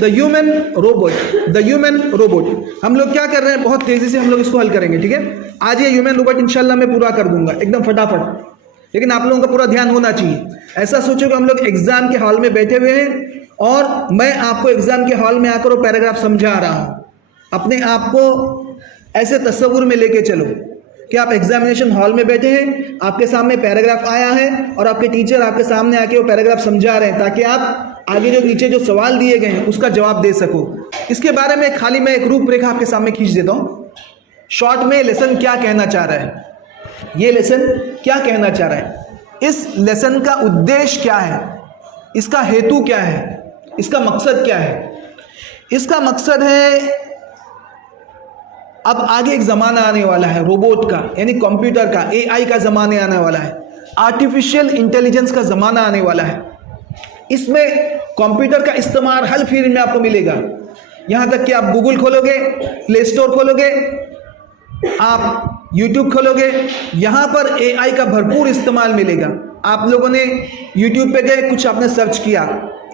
The human robot. हम लोग क्या कर रहे हैं, बहुत तेजी से हम लोग इसको हल करेंगे, ठीक है। आज ये ह्यूमन रोबोट इंशाल्लाह मैं पूरा कर दूंगा एकदम फटाफट, लेकिन आप लोगों का पूरा ध्यान होना चाहिए। ऐसा सोचो कि हम लोग एग्जाम के हॉल में बैठे हुए हैं और मैं आपको एग्जाम के हॉल में आकर वो पैराग्राफ समझा रहा हूं। अपने आप को ऐसे तस्वुर में लेके चलो कि आप एग्जामिनेशन हॉल में बैठे हैं, आपके सामने पैराग्राफ आया है और आपके टीचर आपके सामने आके वो पैराग्राफ समझा रहे हैं, ताकि आप आगे जो नीचे जो सवाल दिए गए हैं उसका जवाब दे सको। इसके बारे में खाली मैं एक रूपरेखा आपके सामने खींच देता हूँ। शॉर्ट में लेसन क्या कहना चाह रहा है, ये लेसन क्या कहना चाह रहा है, इस लेसन का उद्देश्य क्या है, इसका हेतु क्या है, इसका मकसद क्या है। इसका मकसद है, अब आगे एक ज़माना आने वाला है रोबोट का, यानी कंप्यूटर का, एआई का ज़माना आने वाला है, आर्टिफिशियल इंटेलिजेंस का ज़माना आने वाला है। इसमें कंप्यूटर का इस्तेमाल हर फील्ड में आपको मिलेगा। यहाँ तक कि आप गूगल खोलोगे, प्ले स्टोर खोलोगे, आप यूट्यूब खोलोगे, यहाँ पर एआई का भरपूर इस्तेमाल मिलेगा। आप लोगों ने यूट्यूब पे गए, कुछ आपने सर्च किया,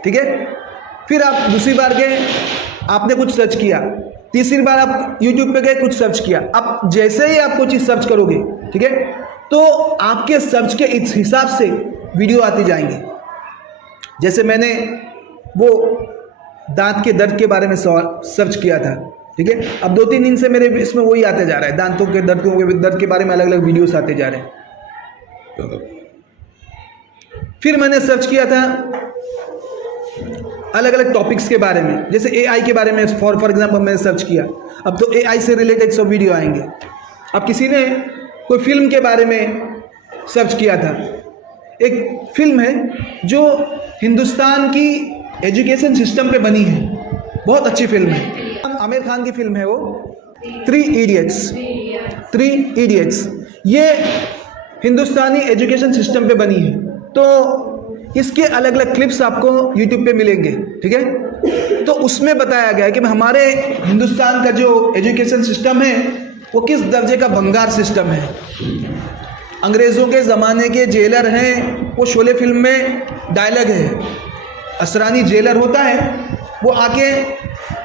ठीक है, फिर आप दूसरी बार गए, आपने कुछ सर्च किया, तीसरी बार आप यूट्यूब पे गए, कुछ सर्च किया। अब जैसे ही आप कोई चीज़ सर्च करोगे, ठीक है, तो आपके सर्च के इस हिसाब से वीडियो आती जाएंगी। जैसे मैंने वो दांत के दर्द के बारे में सर्च किया था, ठीक है, अब 2-3 दिन से मेरे इसमें वही आते जा रहा है, दांतों के दर्द के बारे में अलग अलग वीडियोस आते जा रहे हैं। फिर मैंने सर्च किया था अलग अलग टॉपिक्स के बारे में, जैसे एआई के बारे में फॉर एग्जांपल मैंने सर्च किया, अब तो एआई से रिलेटेड सब वीडियो आएंगे। अब किसी ने कोई फिल्म के बारे में सर्च किया था, एक फिल्म है जो हिंदुस्तान की एजुकेशन सिस्टम पे बनी है, बहुत अच्छी फिल्म है, आमिर खान की फिल्म है वो, 3 इडियट्स। ये हिंदुस्तानी एजुकेशन सिस्टम पे बनी है, तो इसके अलग अलग क्लिप्स आपको यूट्यूब पे मिलेंगे, ठीक है। तो उसमें बताया गया है कि हमारे हिंदुस्तान का जो एजुकेशन सिस्टम है वो किस दर्जे का भंगार सिस्टम है। अंग्रेज़ों के ज़माने के जेलर हैं, वो शोले फिल्म में डायलॉग है, असरानी जेलर होता है, वो आके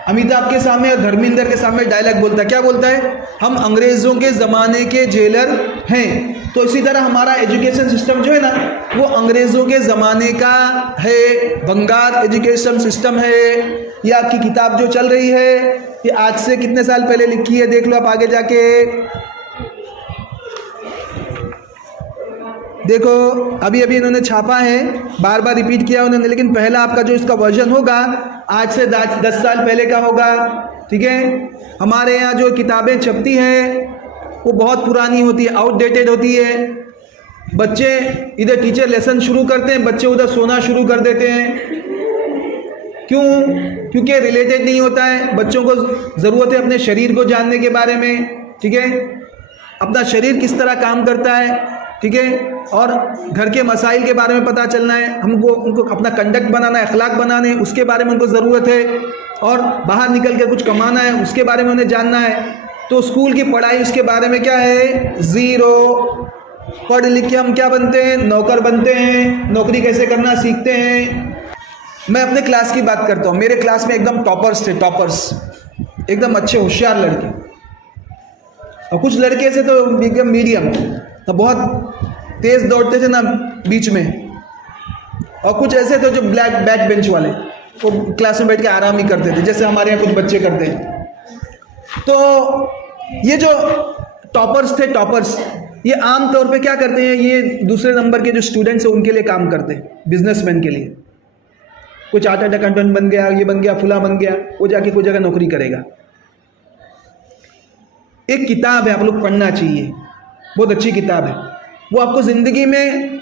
अमिताभ के सामने और धर्मेंद्र के सामने डायलॉग बोलता है, क्या बोलता है, हम अंग्रेज़ों के ज़माने के जेलर हैं। तो इसी तरह हमारा एजुकेशन सिस्टम जो है ना, वो अंग्रेज़ों के ज़माने का है, भंगार एजुकेशन सिस्टम है। ये आपकी किताब जो चल रही है, ये आज से कितने साल पहले लिखी है, देख लो आप आगे जाके, देखो अभी अभी इन्होंने छापा है, बार बार रिपीट किया उन्होंने, लेकिन पहला आपका जो इसका वर्जन होगा आज से 10 साल पहले का होगा, ठीक है। हमारे यहाँ जो किताबें छपती हैं वो बहुत पुरानी होती है, आउटडेटेड होती है। बच्चे इधर टीचर लेसन शुरू करते हैं, बच्चे उधर सोना शुरू कर देते हैं। क्यों? क्योंकि रिलेटेड नहीं होता है। बच्चों को ज़रूरत है अपने शरीर को जानने के बारे में, ठीक है, अपना शरीर किस तरह काम करता है, ठीक है, और घर के मसाइल के बारे में पता चलना है हमको, उनको अपना कंडक्ट बनाना है, अखलाक बनाने, उसके बारे में उनको ज़रूरत है, और बाहर निकल कर कुछ कमाना है, उसके बारे में उन्हें जानना है। तो स्कूल की पढ़ाई उसके बारे में क्या है, ज़ीरो। पढ़ लिख के हम क्या बनते हैं, नौकर बनते हैं, नौकरी कैसे करना सीखते हैं। मैं अपने क्लास की बात करता हूँ, मेरे क्लास में एकदम टॉपर्स थे, टॉपर्स, एकदम अच्छे होशियार लड़के, और कुछ लड़के से तो एकदम मीडियम, तो बहुत तेज़ दौड़ते थे ना बीच में, और कुछ ऐसे थे जो बैक बेंच वाले, वो क्लास में बैठ के आराम ही करते थे, जैसे हमारे यहाँ कुछ बच्चे करते हैं। तो ये जो टॉपर्स थे, टॉपर्स, ये आम तौर पे क्या करते हैं, ये दूसरे नंबर के जो स्टूडेंट्स हैं उनके लिए काम करते हैं, बिजनेसमैन के लिए। कोई चार्टर्ड अकाउंटेंट बन गया, ये बन गया, फुला बन गया, वो जाके कोई जगह नौकरी करेगा। एक किताब है, आप लोग पढ़ना चाहिए, बहुत अच्छी किताब है। वो आपको ज़िंदगी में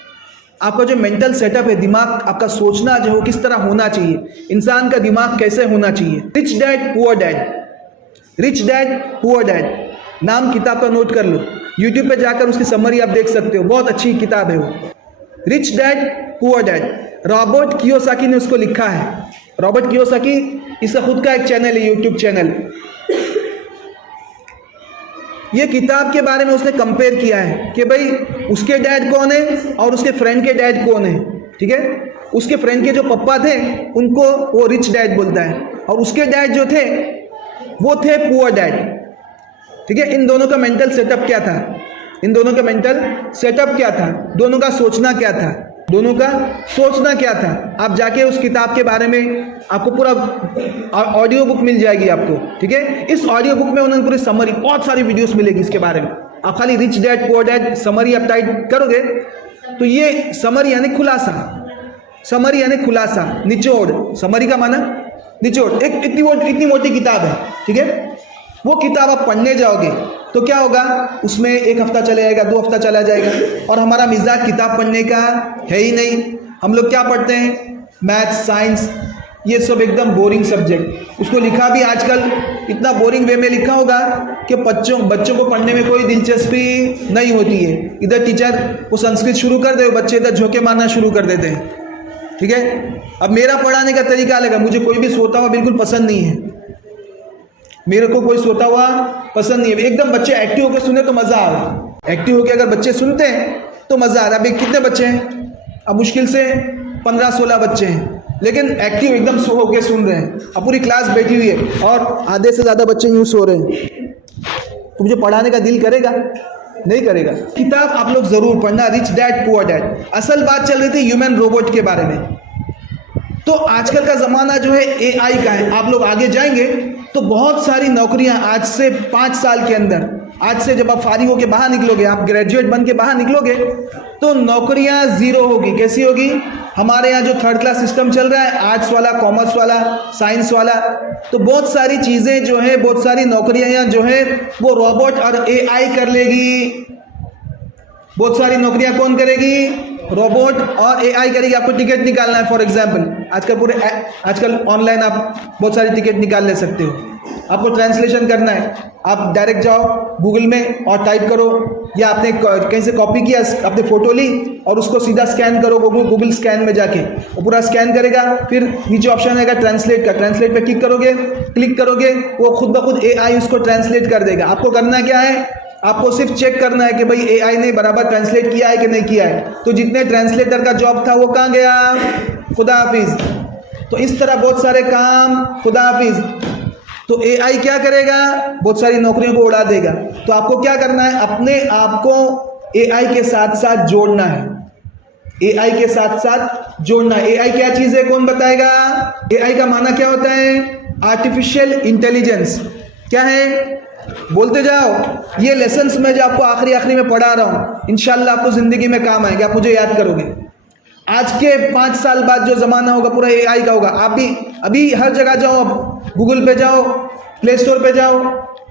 आपका जो मेंटल सेटअप है, दिमाग आपका सोचना जो हो किस तरह होना चाहिए, इंसान का दिमाग कैसे होना चाहिए। Rich dad poor dad, rich dad poor dad, नाम किताब का नोट कर लो, यूट्यूब पे जाकर उसकी समरी आप देख सकते हो, बहुत अच्छी किताब है वो, rich dad poor dad. Robert Kiyosaki ने उसको लिखा है। रॉबर्ट कियोसाकी, इसका खुद का एक चैनल है, यूट्यूब चैनल। ये किताब के बारे में उसने कंपेयर किया है कि भाई उसके डैड कौन है और उसके फ्रेंड के डैड कौन है, ठीक है। उसके फ्रेंड के जो पप्पा थे उनको वो रिच डैड बोलता है, और उसके डैड जो थे वो थे पुअर डैड। ठीक है, इन दोनों का मेंटल सेटअप क्या था, इन दोनों का मेंटल सेटअप क्या था, दोनों का सोचना क्या था, दोनों का सोचना क्या था। आप जाके उस किताब के बारे में आपको पूरा ऑडियो बुक मिल जाएगी आपको। ठीक है, इस ऑडियो बुक में उन्होंने पूरी समरी, बहुत सारी वीडियोस मिलेगी इसके बारे में। आप खाली rich dad poor dad summary आप टाइप करोगे तो ये समरी यानी खुलासा, समरी यानी खुलासा, निचोड़, समरी का माना निचोड़। एक इतनी मोटी किताब है। ठीक है, वो किताब आप पढ़ने जाओगे तो क्या होगा, उसमें 1 हफ्ता चला जाएगा, 2 हफ्ता चला जाएगा, और हमारा मिजाज किताब पढ़ने का है ही नहीं। हम लोग क्या पढ़ते हैं, मैथ्स, साइंस, ये सब एकदम बोरिंग सब्जेक्ट। उसको लिखा भी आजकल इतना बोरिंग वे में लिखा होगा कि बच्चों को पढ़ने में कोई दिलचस्पी नहीं होती है। इधर टीचर वो संस्कृत शुरू कर दे, बच्चे इधर झोंके मारना शुरू कर देते हैं। ठीक है, अब मेरा पढ़ाने का तरीका अलग है, मुझे कोई भी सोता हुआ बिल्कुल पसंद नहीं है, मेरे को कोई सोता हुआ पसंद नहीं है। एकदम बच्चे एक्टिव होकर सुने तो मज़ा आ रहा, एक्टिव होकर अगर बच्चे सुनते हैं तो मज़ा आ रहा है। अभी कितने बच्चे हैं, अब मुश्किल से 15-16 बच्चे हैं, लेकिन एक्टिव एकदम सो होकर सुन रहे हैं। अब पूरी क्लास बैठी हुई है और आधे से ज़्यादा बच्चे यूँ सो रहे हैं, तो मुझे पढ़ाने का दिल करेगा, नहीं करेगा। किताब आप लोग ज़रूर पढ़ना, रिच डैड पुअर डैड। असल बात चल रही थी ह्यूमन रोबोट के बारे में। तो आजकल का ज़माना जो है एआई का है। आप लोग आगे जाएंगे तो बहुत सारी नौकरियां आज से 5 साल के अंदर, आज से जब आप फारिग होकर बाहर निकलोगे, आप ग्रेजुएट बन के बाहर निकलोगे तो नौकरियां ज़ीरो होगी। कैसी होगी, हमारे यहाँ जो 3rd क्लास सिस्टम चल रहा है, आर्ट्स वाला, कॉमर्स वाला, साइंस वाला, तो बहुत सारी चीज़ें जो है, बहुत सारी नौकरियां जो है वो रोबोट और एआई कर लेगी। बहुत सारी नौकरियां कौन करेगी, रोबोट और एआई करेगी। आपको टिकट निकालना है फॉर एग्जांपल, आजकल ऑनलाइन आप बहुत सारी टिकट निकाल ले सकते हो। आपको ट्रांसलेशन करना है, आप डायरेक्ट जाओ गूगल में और टाइप करो, या आपने कहीं से कॉपी किया, अपने फ़ोटो ली और उसको सीधा स्कैन करो गूगल स्कैन में जाके, वो पूरा स्कैन करेगा। फिर नीचे ऑप्शन आएगा ट्रांसलेट का, ट्रांसलेट पे क्लिक करोगे, वो खुद ब खुद एआई उसको ट्रांसलेट कर देगा। आपको करना क्या है, आपको सिर्फ चेक करना है कि भाई एआई ने बराबर ट्रांसलेट किया है कि नहीं किया है। तो जितने ट्रांसलेटर का जॉब था वो कहाँ गया, खुदा हाफिज। तो इस तरह बहुत सारे काम, खुदा हाफिज। तो एआई क्या करेगा, बहुत सारी नौकरियों को उड़ा देगा। तो आपको क्या करना है, अपने आप को एआई के साथ साथ जोड़ना है, एआई के साथ साथ जोड़ना है। एआई क्या चीज़ है, कौन बताएगा। एआई का माना क्या होता है, आर्टिफिशियल इंटेलिजेंस। क्या है, बोलते जाओ। ये लेसन्स मैं जो आपको आखिरी में पढ़ा रहा हूँ, इंशाल्लाह आपको ज़िंदगी में काम आएंगे, आप मुझे याद करोगे। आज के 5 साल बाद जो ज़माना होगा पूरा एआई का होगा। आप भी अभी हर जगह जाओ, अब गूगल पे जाओ, प्ले स्टोर पे जाओ,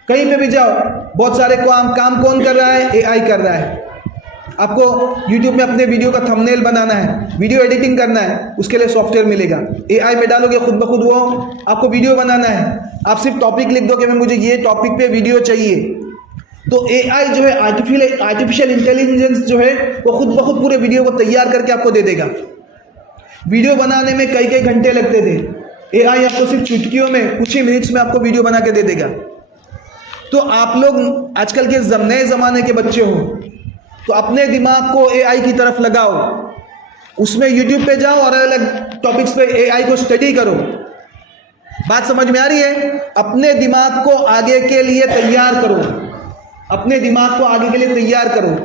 कहीं पे भी जाओ, बहुत सारे काम कौन कर रहा है, एआई कर रहा है। आपको यूट्यूब में अपने वीडियो का थंबनेल बनाना है, वीडियो एडिटिंग करना है, उसके लिए सॉफ्टवेयर मिलेगा। एआई में डालोगे, खुद ब खुद वो आपको वीडियो बनाना है। आप सिर्फ टॉपिक लिख दो कि मैं मुझे ये टॉपिक पे वीडियो चाहिए, तो एआई जो है, आर्टिफिशियल इंटेलिजेंस जो है, वो खुद ब खुद पूरे वीडियो को तैयार करके आपको दे देगा। वीडियो बनाने में कई घंटे लगते थे, एआई आपको सिर्फ चुटकियों में, कुछ ही मिनट्स में आपको वीडियो बना के दे देगा। तो आप लोग आजकल के नए ज़माने के बच्चे हो, तो अपने दिमाग को एआई की तरफ लगाओ, उसमें यूट्यूब पे जाओ और अलग टॉपिक्स पे एआई को स्टडी करो। बात समझ में आ रही है। अपने दिमाग को आगे के लिए तैयार करो, अपने दिमाग को आगे के लिए तैयार करो।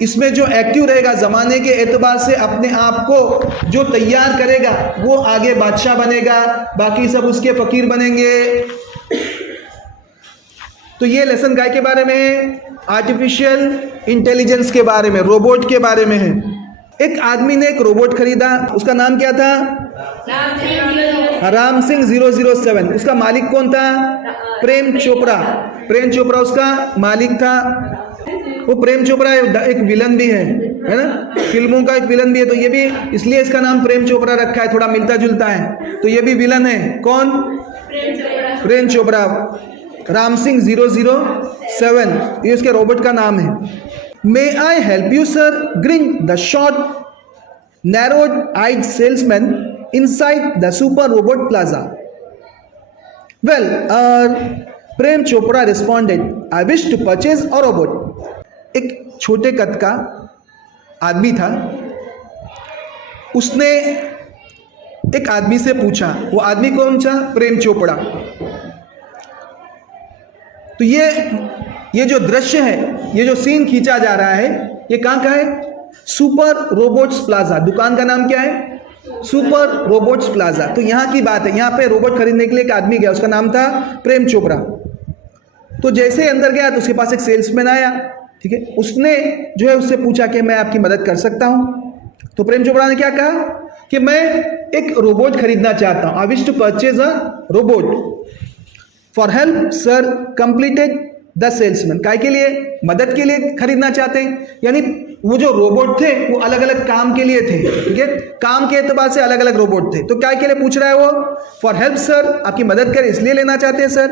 इसमें जो एक्टिव रहेगा ज़माने के एतबार से, अपने आप को जो तैयार करेगा वो आगे बादशाह बनेगा, बाकी सब उसके फ़कीर बनेंगे। तो ये लेसन गाय के बारे में, आर्टिफिशियल इंटेलिजेंस के बारे में, रोबोट के बारे में है। एक आदमी ने एक रोबोट खरीदा, उसका नाम क्या था, राम सिंह 007। उसका मालिक कौन था, प्रेम चोपड़ा। प्रेम चोपड़ा उसका मालिक था। वो प्रेम चोपड़ा एक विलन भी है ना, फिल्मों का एक विलन भी है। तो ये भी इसलिए इसका नाम प्रेम चोपड़ा रखा है, थोड़ा मिलता जुलता है। तो ये भी विलन है, कौन, प्रेम चोपड़ा। राम सिंह 007 ये उसके रोबोट का नाम है। May I help you sir, grin the short narrowed eyed salesman inside the super robot plaza. Well, Prem Chopra responded, I wish to purchase a robot. एक छोटे कद का आदमी था, उसने एक आदमी से पूछा, वो आदमी कौन था? प्रेम चोपड़ा। तो ये जो दृश्य है, ये जो सीन खींचा जा रहा है, ये कहाँ का है? Super robots plaza. दुकान का नाम क्या है? Super robots plaza. तो यहाँ की बात है, यहाँ पे रोबोट खरीदने के लिए एक आदमी गया, उसका नाम था प्रेम चोपड़ा। तो जैसे ही अंदर गया तो उसके पास एक सेल्समैन आया, ठीक है, उसने जो है उससे पूछा कि मैं आपकी मदद कर सकता हूँ। तो प्रेम चोपड़ा ने क्या कहा कि मैं एक रोबोट खरीदना चाहता हूँ। I wish to purchase a robot. For help sir completed the salesman. काय के लिए? मदद के लिए खरीदना चाहते हैं। यानी वो जो रोबोट थे वो अलग अलग काम के लिए थे, ठीक है, काम के एतबार से अलग अलग रोबोट थे। तो काय के लिए पूछ रहा है वो? फॉर हेल्प सर, आपकी मदद करें इसलिए लेना चाहते हैं sir.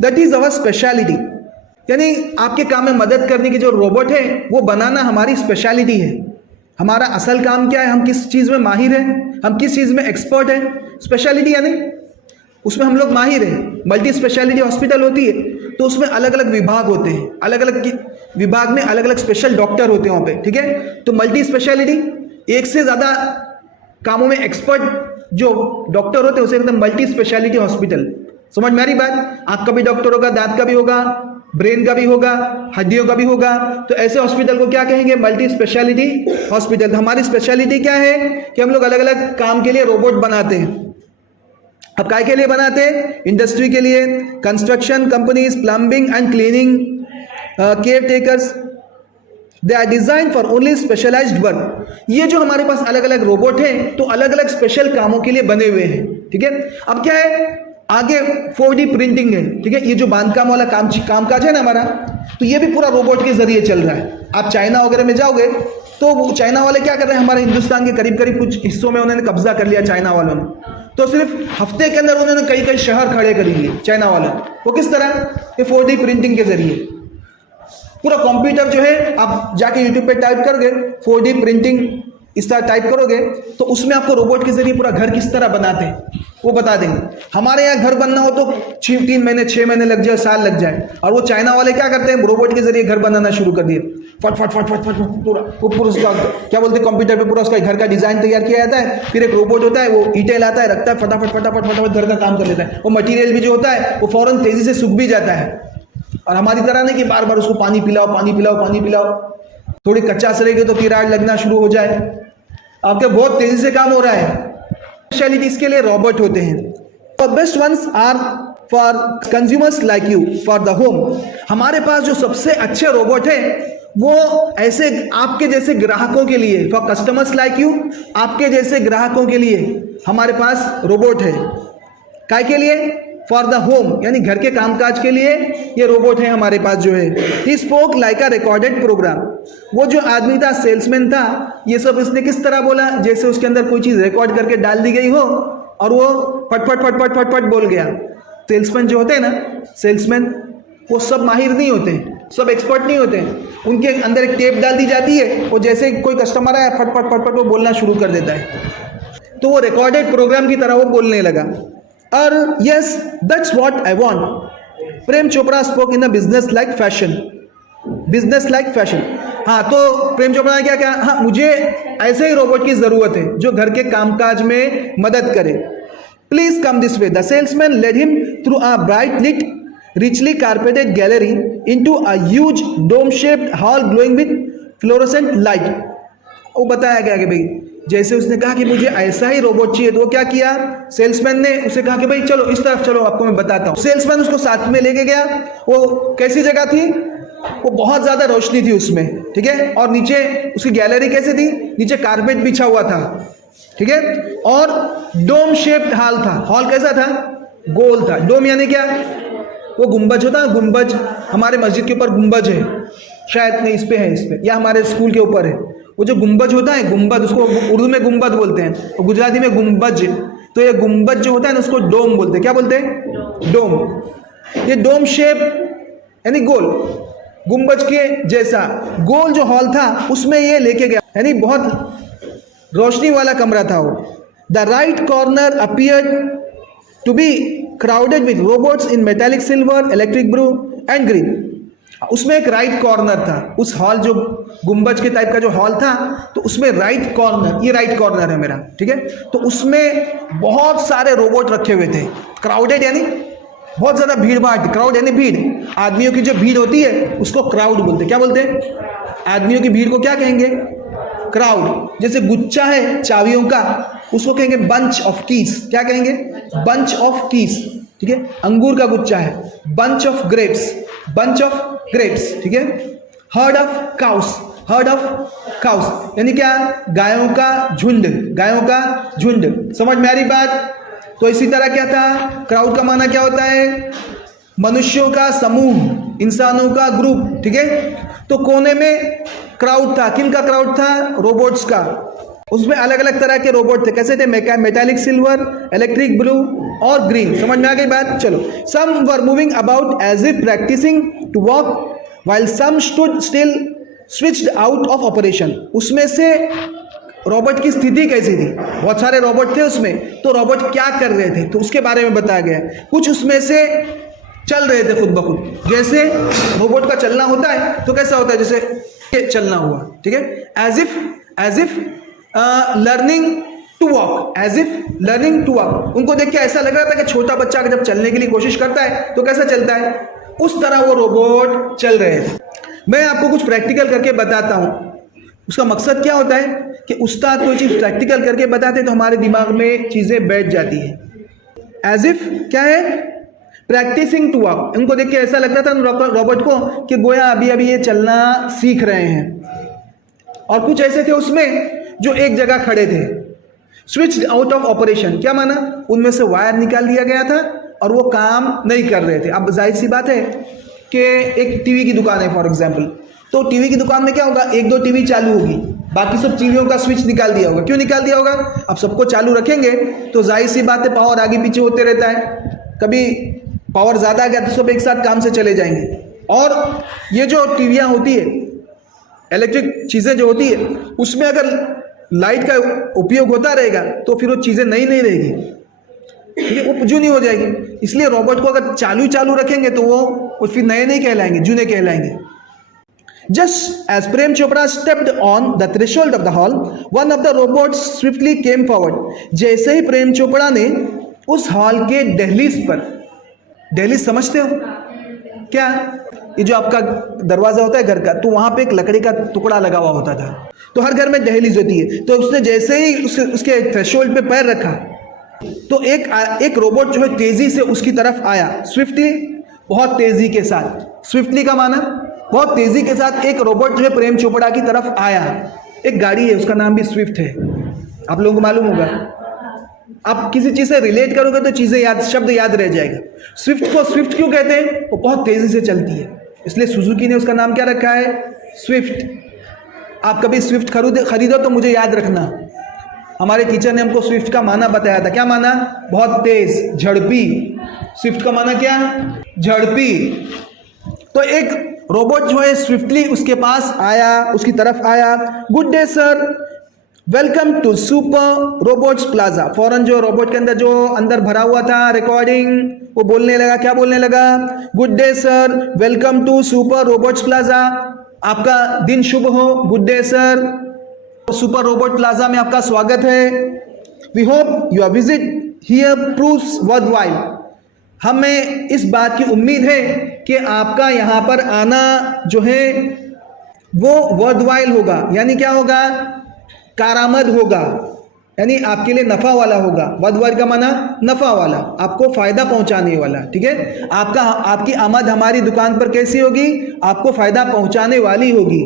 That is our speciality. यानी आपके काम में मदद करने की जो रोबोट है वो बनाना हमारी स्पेशलिटी है। हमारा असल काम क्या है? हम किस चीज़ में माहिर हैं, हम किस चीज़ में एक्सपर्ट हैं। स्पेशलिटी यानी उसमें हम लोग माहिर हैं। मल्टी स्पेशलिटी हॉस्पिटल होती है तो उसमें अलग अलग विभाग होते हैं, अलग अलग विभाग में अलग अलग स्पेशल डॉक्टर होते हैं वहाँ पे, ठीक है। तो मल्टी स्पेशलिटी, एक से ज़्यादा कामों में एक्सपर्ट जो डॉक्टर होते हैं उसे एकदम मल्टी स्पेशलिटी हॉस्पिटल। समझ में आ रही बात? आँख का भी डॉक्टर होगा, दांत का भी होगा, ब्रेन का भी होगा, हड्डियों का भी होगा। तो ऐसे हॉस्पिटल को क्या कहेंगे? Multi speciality hospital. हमारी स्पेशलिटी क्या है कि हम लोग अलग अलग काम के लिए रोबोट बनाते हैं। अब काय के लिए बनाते हैं? इंडस्ट्री के लिए, construction companies, plumbing and cleaning, caretakers, they are design for only specialised work. ये जो हमारे पास अलग अलग रोबोट हैं तो अलग अलग स्पेशल कामों के लिए बने हुए हैं, ठीक है। अब क्या है, आगे 4D प्रिंटिंग है, ठीक है। ये जो बांधकाम वाला कामकाज है ना हमारा, तो ये भी पूरा रोबोट के जरिए चल रहा है। आप चाइना वगैरह में जाओगे तो वो चाइना वाले क्या कर रहे हैं, हमारे हिंदुस्तान के करीब करीब कुछ हिस्सों में उन्होंने कब्जा कर लिया चाइना वालों ने। तो सिर्फ हफ्ते के अंदर उन्होंने कई कई शहर खड़े कर लिए चाइना वाले। वो किस तरह? ये 4D प्रिंटिंग के जरिए। पूरा कंप्यूटर जो है, आप जाके यूट्यूब पे टाइप करोगे 4D प्रिंटिंग, इस तरह टाइप करोगे तो उसमें आपको रोबोट के जरिए पूरा घर किस तरह बनाते हैं वो बता देंगे। हमारे यहाँ घर बनना हो तो 3 महीने 6 महीने लग जाए, साल लग जाए। और वो चाइना वाले क्या करते हैं, रोबोट के जरिए घर बनाना शुरू कर दिए। फट फट फट फट फट पूरा वो पूरा उसका क्या बोलते हैं, कंप्यूटर पे पूरा उसका घर का डिजाइन तैयार किया जाता है। फिर एक रोबोट होता है, वो ईंटें लाता है, रखता है, फटाफट फटाफट फटाफट घर का काम कर लेता है। वो मटीरियल भी जो होता है वो फौरन तेजी से सूख भी जाता है। और हमारी तरह नहीं कि बार बार उसको पानी पिलाओ पानी पिलाओ पानी पिलाओ, थोड़ी कच्चा सरेगी तो किराड़ लगना शुरू हो जाए। आपके बहुत तेजी से काम हो रहा है। स्पेशलिटीज के लिए रोबोट होते हैं। Best ones are for consumers like you for the home. हमारे पास जो सबसे अच्छे रोबोट है वो ऐसे आपके जैसे ग्राहकों के लिए, फॉर कस्टमर्स लाइक यू, आपके जैसे ग्राहकों के लिए हमारे पास रोबोट है। काय के लिए? फॉर द होम, यानी घर के कामकाज के लिए ये रोबोट है हमारे पास जो है। He spoke like a recorded programme. वो जो आदमी था, सेल्समैन था, ये सब इसने किस तरह बोला, जैसे उसके अंदर कोई चीज़ रिकॉर्ड करके डाल दी गई हो और वो फट फट फट फट फट फट बोल गया। सेल्समैन जो होते हैं ना, सेल्समैन, वो सब माहिर नहीं होते, सब एक्सपर्ट नहीं होते। उनके अंदर एक टेप डाल दी जाती है और जैसे कोई कस्टमर आया फट फट फट फट वो बोलना शुरू कर देता है। तो वो रिकॉर्डेड प्रोग्राम की तरह वो बोलने लगा। और yes, that's what I want. Prem Chopra spoke in the business like fashion. Business like fashion. हाँ, तो प्रेम चोपड़ा ने क्या कहा, हाँ मुझे ऐसे ही रोबोट की जरूरत है जो घर के कामकाज में मदद करे। Please come this way. The salesman led him through a bright lit richly carpeted gallery into a huge dome shaped hall glowing with fluorescent light। वो बताया गया कि भाई जैसे उसने कहा कि मुझे ऐसा ही रोबोट चाहिए, तो वो क्या किया, सेल्समैन ने उसे कहा कि भाई चलो इस तरफ चलो, आपको मैं बताता हूँ। सेल्समैन उसको साथ में लेके गया। वो कैसी जगह थी, वो बहुत ज्यादा रोशनी थी उसमें, ठीक है। और नीचे उसकी गैलरी कैसे थी, नीचे कारपेट बिछा हुआ था, ठीक है। और डोम शेप्ड हॉल था। हॉल कैसा था, गोल था। डोम यानी क्या, वो गुंबज होता है, गुंबज हमारे मस्जिद के ऊपर गुंबज है, शायद नहीं इस पे है, इस पे या हमारे स्कूल के ऊपर है। वो जो गुंबज होता है, गुंबद, उसको उर्दू में गुंबद बोलते हैं और गुजराती में गुंबज। तो ये गुंबज जो होता है ना उसको डोम बोलते हैं। क्या बोलते हैं, डोम। ये डोम शेप यानी गोल, गुंबज के जैसा गोल जो हॉल था उसमें ये लेके गया, यानी बहुत रोशनी वाला कमरा था वो। The right corner appeared to be crowded with robots in metallic silver, electric blue and green। उसमें एक राइट कॉर्नर था, उस हॉल जो गुंबज के टाइप का जो हॉल था, तो उसमें राइट कॉर्नर, ये राइट कॉर्नर है मेरा, ठीक है, तो उसमें बहुत सारे रोबोट रखे हुए थे, क्राउडेड यानी बहुत ज़्यादा भीड़ भाड़, क्राउड यानी भीड़, आदमियों की जो भीड़ होती है उसको क्राउड बोलते हैं। क्या बोलते हैं? आदमियों की भीड़ को क्या कहेंगे? क्राउड। जैसे गुच्छा है चाबियों का, उसको कहेंगे बंच ऑफ कीज। क्या कहेंगे? बंच ऑफ कीज, ठीक है। अंगूर का गुच्छा है, bunch of grapes, bunch of grapes, ठीक है। Heard of cows, heard of cows यानी क्या? गायों का झुंड, गायों का झुंड। समझ में आ रही बात? तो इसी तरह क्या था? क्राउड का माना क्या होता है? मनुष्यों का समूह, इंसानों का ग्रुप, ठीक है। तो कोने में क्राउड था, किन का क्राउड था? रोबोट्स का। उसमें अलग अलग तरह के रोबोट थे। कैसे थे? मेटालिक सिल्वर, इलेक्ट्रिक ब्लू और ग्रीन। समझ में आ गई बात? चलो, some were moving about as if practising to walk while some stood still switched out of operation. उसमें से रोबोट की स्थिति कैसी थी? बहुत सारे रोबोट थे उसमें, तो रोबोट क्या कर रहे थे तो उसके बारे में बताया गया है। कुछ उसमें से चल रहे थे खुद ब खुद, जैसे रोबोट का चलना होता है तो कैसा होता है? जैसे ये चलना हुआ, ठीक है, as if learning to walk, as if learning to walk. उनको देख के ऐसा लग रहा था कि छोटा बच्चा जब चलने के लिए कोशिश करता है तो कैसा चलता है, उस तरह वो रोबोट चल रहे थे। मैं आपको कुछ प्रैक्टिकल करके बताता हूँ। उसका मकसद क्या होता है कि उस्ताद कोई चीज़ प्रैक्टिकल करके बताते तो हमारे दिमाग में चीज़ें बैठ जाती है। एज इफ क्या है? Practising to walk. इनको देख के ऐसा लगता था रोबोट को कि गोया अभी अभी ये चलना सीख रहे हैं। और कुछ ऐसे थे उसमें जो एक जगह खड़े थे। स्विच्ड आउट ऑफ ऑपरेशन क्या माना? उनमें से वायर निकाल दिया गया था और वो काम नहीं कर रहे थे। अब जाहिर सी बात है कि एक टीवी की दुकान है फॉर एग्जाम्पल, तो टीवी की दुकान में क्या होगा? एक दो टीवी चालू होगी, बाकी सब टीवियों का स्विच निकाल दिया होगा। क्यों निकाल दिया होगा? अब सबको चालू रखेंगे तो जाहिर सी बात है पावर आगे पीछे होते रहता है। कभी पावर ज़्यादा आ गया तो सब एक साथ काम से चले जाएंगे। और ये जो टीवियाँ होती है, इलेक्ट्रिक चीज़ें जो होती है, उसमें अगर लाइट का उपयोग होता रहेगा तो फिर वो चीज़ें नई नहीं रहेगी, ठीक है, वो पुरानी हो जाएगी। इसलिए रोबोट को अगर चालू रखेंगे तो वो फिर नए नहीं कहलाएंगे, जूने कहलाएंगे। Just as Prem Chopra stepped on the threshold of the hall, one of the robots swiftly came forward. जैसे ही प्रेम चोपड़ा ने उस हॉल के दहलीज पर, दहलीज समझते हो क्या? ये जो आपका दरवाजा होता है घर का, तो वहां पे एक लकड़ी का टुकड़ा लगा हुआ होता था। तो हर घर में दहलीज होती है। तो उसने जैसे ही उसके थ्रेशोल्ड पे पैर रखा तो एक रोबोट जो है तेजी से उसकी तरफ आया, स्विफ्टली, बहुत तेजी के साथ। स्विफ्टली का माना बहुत तेजी के साथ एक रोबोट जो है प्रेम चोपड़ा की तरफ आया। एक गाड़ी है, उसका नाम भी स्विफ्ट है, आप लोगों को मालूम होगा। आप किसी चीज से रिलेट करोगे तो चीजें शब्द याद रह जाएगा। स्विफ्ट को स्विफ्ट क्यों कहते हैं? वो बहुत तेजी से चलती है, इसलिए सुजुकी ने उसका नाम क्या रखा है? स्विफ्ट। आप कभी स्विफ्ट खरीदो तो मुझे याद रखना, हमारे टीचर ने हमको स्विफ्ट का माना बताया था। क्या माना? बहुत तेज, झड़पी। स्विफ्ट का माना क्या? झड़पी। तो एक रोबोट जो है स्विफ्टली उसके पास आया, उसकी तरफ आया। Good day sir, welcome to super robots plaza. फौरन जो रोबोट के अंदर जो अंदर भरा हुआ था रिकॉर्डिंग, वो बोलने लगा। क्या बोलने लगा? Good day sir, welcome to super robots plaza. आपका दिन शुभ हो। Good day sir, super robot plaza में आपका स्वागत है। We hope your visit here proves worthwhile. हमें इस बात की उम्मीद है कि आपका यहाँ पर आना जो है वो वर्थवाइल होगा, यानी क्या होगा? कारामद होगा, यानी आपके लिए नफ़ा वाला होगा। वर्थवाइल का माना नफ़ा वाला, आपको फ़ायदा पहुँचाने वाला, ठीक है। आपकी आमद हमारी दुकान पर कैसी होगी? आपको फ़ायदा पहुँचाने वाली होगी।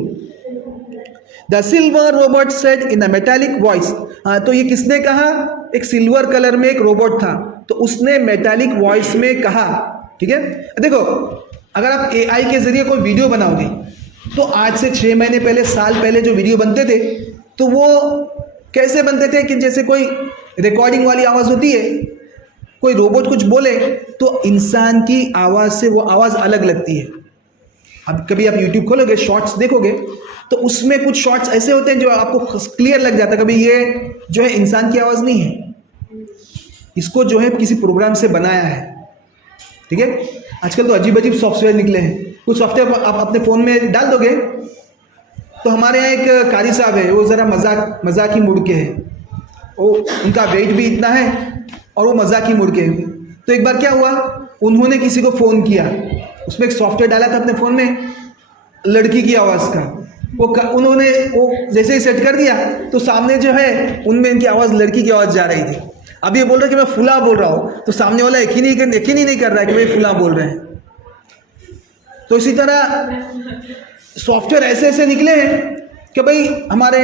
The silver robot said in a metallic voice. हाँ, तो ये किसने कहा? एक सिल्वर कलर में एक रोबोट था, तो उसने मेटालिक वॉइस में कहा, ठीक है। देखो, अगर आप AI के जरिए कोई वीडियो बनाओगे तो आज से 6 महीने पहले, साल पहले जो वीडियो बनते थे तो वो कैसे बनते थे कि जैसे कोई रिकॉर्डिंग वाली आवाज़ होती है, कोई रोबोट कुछ बोले तो इंसान की आवाज़ से वो आवाज़ अलग लगती है। अब कभी आप YouTube खोलोगे, शॉर्ट्स देखोगे तो उसमें कुछ शॉर्ट्स ऐसे होते हैं जो आपको क्लियर लग जाता है कभी ये जो है इंसान की आवाज़ नहीं है, इसको जो है किसी प्रोग्राम से बनाया है, ठीक है। आजकल तो अजीब अजीब सॉफ्टवेयर निकले हैं। कुछ सॉफ्टवेयर आप अपने फ़ोन में डाल दोगे तो हमारे यहाँ एक कारी साहब है, वो ज़रा मजाकी मूड के हैं, वो उनका वेट भी इतना है और वो मजाकी मूड के हैं। तो एक बार क्या हुआ, उन्होंने किसी को फ़ोन किया, उसमें एक सॉफ्टवेयर डाला था अपने फ़ोन में लड़की की आवाज़ का, उन्होंने वो जैसे ही सेट कर दिया तो सामने जो है उनमें इनकी आवाज़ लड़की की आवाज़ जा रही थी। अब ये बोल रहे कि मैं फुला बोल रहा हूँ, तो सामने वाला यकीन ही नहीं कर रहा है कि भाई फुला बोल रहे हैं। तो इसी तरह सॉफ्टवेयर ऐसे ऐसे निकले हैं कि भाई हमारे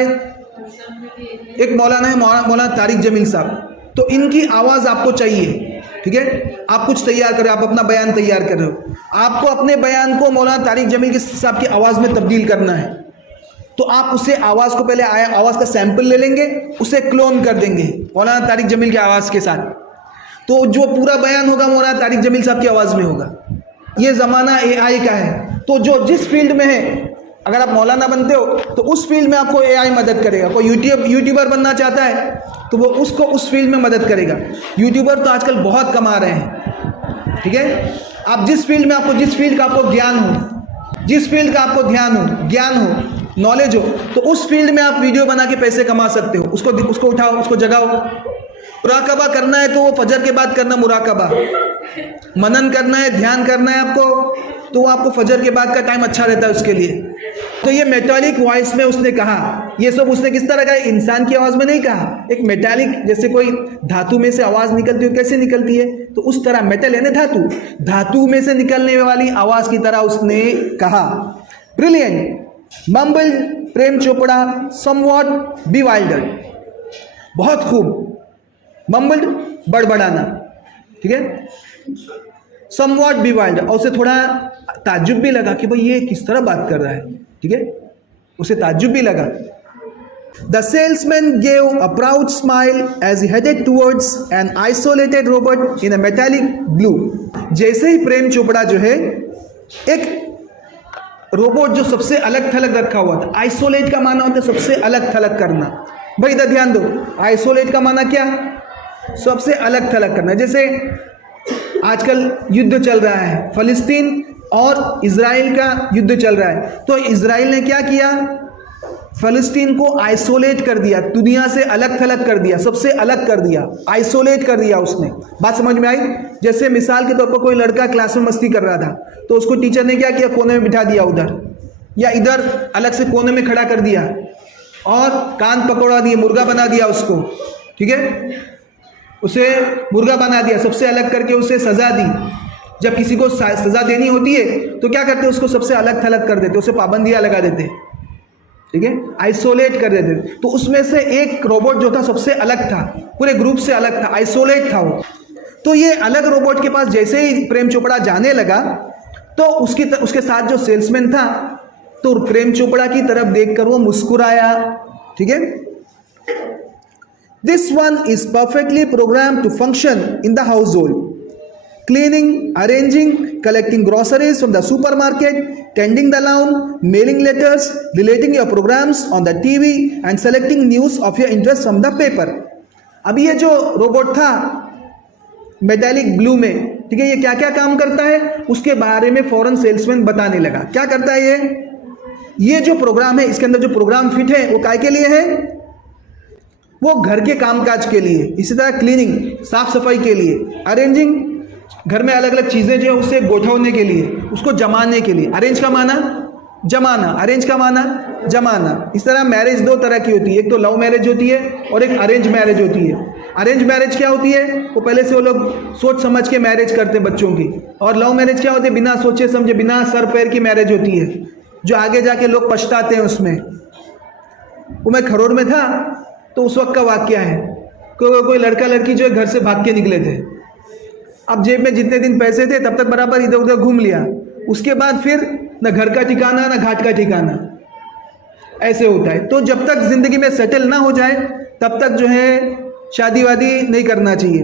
एक मौलाना है, मौलाना तारिक जमील साहब, तो इनकी आवाज़ आपको चाहिए, ठीक है, आप कुछ तैयार कर रहे हो, आप अपना बयान तैयार कर रहे हो, आपको अपने बयान को मौलाना तारिक जमील साहब की आवाज़ में तब्दील करना है। तो आप उसे आवाज़ को पहले आवाज़ का सैंपल ले लेंगे, उसे क्लोन कर देंगे मौलाना तारिक जमील की आवाज़ के साथ, तो जो पूरा बयान होगा मौलाना तारिक जमील साहब की आवाज़ में होगा। ये ज़माना AI का है, तो जो जिस फील्ड में है, अगर आप मौलाना बनते हो तो उस फील्ड में आपको AI मदद करेगा। कोई यूट्यूबर बनना चाहता है तो वो उसको उस फील्ड में मदद करेगा। यूट्यूबर तो आजकल बहुत कमा रहे हैं, ठीक है। आप जिस फील्ड में आपको, जिस फील्ड का आपको ज्ञान हो, जिस फील्ड का आपको ज्ञान हो, नॉलेज हो, तो उस फील्ड में आप वीडियो बना के पैसे कमा सकते हो। उसको उठाओ, उसको जगाओ। मुराकबा करना है तो वो फजर के बाद करना, मुराकबा मनन करना है, ध्यान करना है आपको, तो वो आपको फजर के बाद का टाइम अच्छा रहता है उसके लिए। तो ये मेटालिक वॉइस में उसने कहा, ये सब उसने किस तरह का, इंसान की आवाज़ में नहीं कहा, एक मेटालिक, जैसे कोई धातु में से आवाज़ निकलती है, कैसे निकलती है, तो उस तरह, मेटल है ना धातु में से निकलने वाली आवाज़ की तरह उसने कहा। Brilliant mumbled Prem Chopra, somewhat बीवाइल्डर्ड, बहुत खूब। मम्बल्ड बड़बड़ाना, ठीक है, समवॉट बीवाइल्डर्ड, और उसे थोड़ा ताज्जुब भी लगा कि भाई ये किस तरह बात कर रहा है, ठीक है, उसे ताज्जुब भी लगा। The salesman gave a proud smile as he headed towards an isolated robot in a metallic blue. जैसे ही प्रेम चोपड़ा जो है, एक रोबोट जो सबसे अलग थलग रखा हुआ था, आइसोलेट का माना होता है सबसे अलग थलग करना। भाई इधर ध्यान दो, आइसोलेट का माना क्या, सबसे अलग थलग करना। जैसे आजकल युद्ध चल रहा है, फिलिस्तीन और इजराइल का युद्ध चल रहा है, तो इजराइल ने क्या किया, फिलिस्तीन को आइसोलेट कर दिया, दुनिया से अलग थलग कर दिया, सबसे अलग कर दिया, आइसोलेट कर दिया उसने। बात समझ में आई? जैसे मिसाल के तौर पर कोई लड़का क्लास में मस्ती कर रहा था, तो उसको टीचर ने क्या किया, कोने में बिठा दिया उधर, या इधर अलग से कोने में खड़ा कर दिया और कान पकड़ा दिए, मुर्गा बना दिया उसको, ठीक है, उसे मुर्गा बना दिया, सबसे अलग करके उसे सजा दी। जब किसी को सजा देनी होती है तो क्या करते, उसको सबसे अलग थलग कर देते, उसे पाबंदियां लगा देते, ठीक है, आइसोलेट कर देते। तो उसमें से एक रोबोट जो था सबसे अलग था, पूरे ग्रुप से अलग था, आइसोलेट था वो। तो ये अलग रोबोट के पास जैसे ही प्रेम चोपड़ा जाने लगा, तो उसके साथ जो सेल्समैन था, तो प्रेम चोपड़ा की तरफ देखकर वो मुस्कुराया, ठीक है। This one is perfectly programmed to function in the household. Cleaning, arranging, collecting groceries from the supermarket, tending the lawn, mailing letters, relating your programs on the TV and selecting news of your interest from the paper. अब ये जो robot था metallic blue में, ठीक है, ये क्या क्या काम करता है उसके बारे में फौरन सेल्समैन बताने लगा। क्या करता है ये जो प्रोग्राम है, इसके अंदर जो प्रोग्राम फिट है वो काय के लिए है, वो घर के कामकाज के लिए, इसी तरह क्लीनिंग, साफ सफाई के लिए, अरेंजिंग, घर में अलग अलग चीज़ें जो है उसे गोठवने के लिए, उसको जमाने के लिए। अरेंज का माना जमाना, अरेंज का माना जमाना। इस तरह मैरिज दो तरह की होती है, एक तो लव मैरिज होती है और एक अरेंज मैरिज होती है। अरेंज मैरिज क्या होती है, वो पहले से वो लोग सोच समझ के मैरिज करते हैं बच्चों की, और लव मैरिज क्या होती है, बिना सोचे समझे, बिना सर पैर की मैरिज होती है, जो आगे जाके लोग पछताते हैं उसमें। वो मैं खरोड़ में था तो उस वक्त का वाकया है, कोई लड़का लड़की जो है घर से भाग के निकले थे। अब जेब में जितने दिन पैसे थे तब तक बराबर इधर उधर घूम लिया, उसके बाद फिर न घर का ठिकाना न घाट का ठिकाना, ऐसे होता है। तो जब तक ज़िंदगी में सेटल ना हो जाए तब तक जो है शादी वादी नहीं करना चाहिए।